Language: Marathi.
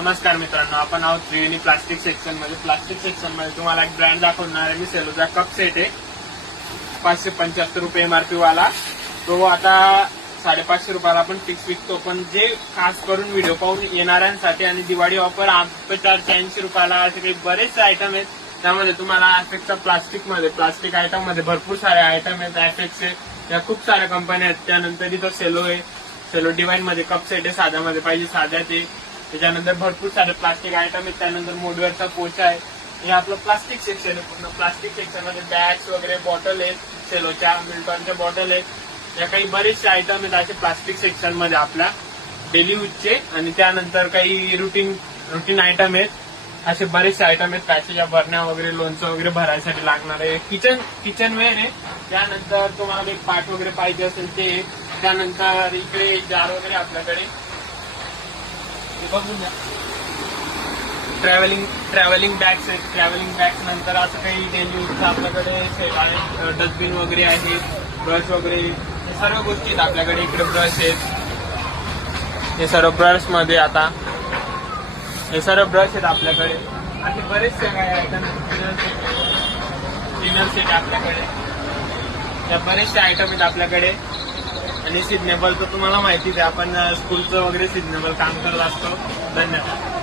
नमस्कार मित्रांनो, आपण आहोत त्रिवेणी प्लास्टिक सेक्शन मध्ये. प्लास्टिक सेक्शन मध्ये तुम्हाला एक ब्रँड दाखवणार आहे मी. सेलोचा कप सेट आहे 575 रुपये MRP वाला. तो आता 550 रुपयाला आपण फिक्स विकतो. पण जे खास करून व्हिडिओ पाहून येणाऱ्यांसाठी आणि दिवाळी ऑफर 480 रुपयाला असे काही बरेचसे आयटम आहेत. त्यामध्ये तुम्हाला एफेक्सचा प्लास्टिक आयटम मध्ये भरपूर सारे आयटम आहेत. एफेक्सचे या खूप साऱ्या कंपन्या आहेत. त्यानंतर इथं सेलो आहे. सेलो डिवाइन मध्ये कप सेट आहे. साध्यामध्ये पाहिजे साध्यात आहे. त्याच्यानंतर भरपूर सारे प्लास्टिक आयटम आहेत. त्यानंतर मोडवेअरचा पोचा आहे. हे आपलं प्लास्टिक सेक्शन आहे. पूर्ण प्लास्टिक सेक्शन मध्ये बॅग्स वगैरे बॉटल आहेत. सेलोच्या मिल्टॉनच्या बॉटल आहेत. या काही बरेचसे आयटम आहेत असे प्लास्टिक सेक्शन मध्ये आपल्या डेली यूजचे. आणि त्यानंतर काही रुटीन आयटम आहेत. असे बरेचसे आयटम आहेत. काचेच्या बरण्या वगैरे लोणचं वगैरे भरायसाठी लागणारे किचन वेअर आहे. त्यानंतर तुम्हाला एक पाट वगैरे पाहिजे असेल ते. त्यानंतर इकडे जार वगैरे आपल्याकडे बघून द्या. ट्रॅव्हलिंग बॅग्स आहेत. ट्रॅव्हलिंग बॅग्स नंतर असं काही डेली यूजचं आपल्याकडे सेट आहे. डस्टबिन वगैरे आहे. ब्रश वगैरे हे सर्व गोष्टी आहेत आपल्याकडे. इकडे ब्रश आहेत. हे सर्व ब्रश मध्ये आता हे सर्व ब्रश आहेत आपल्याकडे. असे बरेचसे काही आयटम डिनर सेट आपल्याकडे. या बरेचसे आयटम आहेत आपल्याकडे. आणि सिजनेबल तर तुम्हाला माहितीच आहे, आपण स्कूलचं वगैरे सिजनेबल काम करत असतो. धन्यवाद.